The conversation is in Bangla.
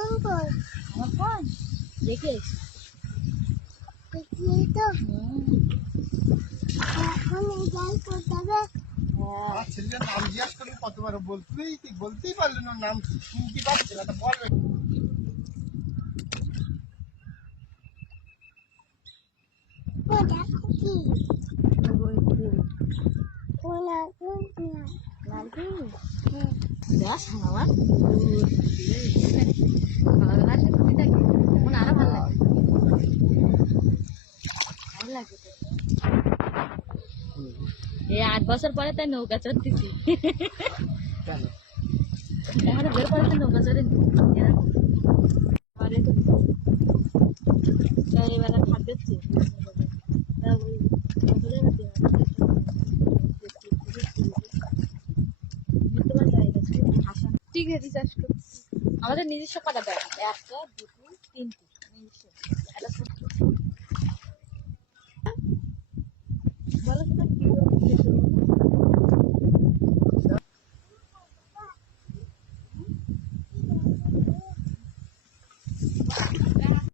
আমার ফোন দেখে তো এখন যাই করতে হবে। ছেলের নাম জিজ্ঞাসা করলে কতবার বলতেই পারলেন ওর নাম কি শুনতে পাচ্ছি না বলবে দেখো কি দেখ আমার সকালবেলা আসলে তুমি থাকে তখন আরো ভালো লাগে ভালো লাগে তো এই 8 বছর পরে তাই নৌকা চড়তেছি কেন আমাদের বের পরে নৌকা চড়ে এরকম এইবেলা ভাত দিচ্ছি ঠিক আছে রিচার্জ করছি। আমাদের নিজস্ব কটা ব্যাগ 1 2 3 নিজস্ব একটা ছোট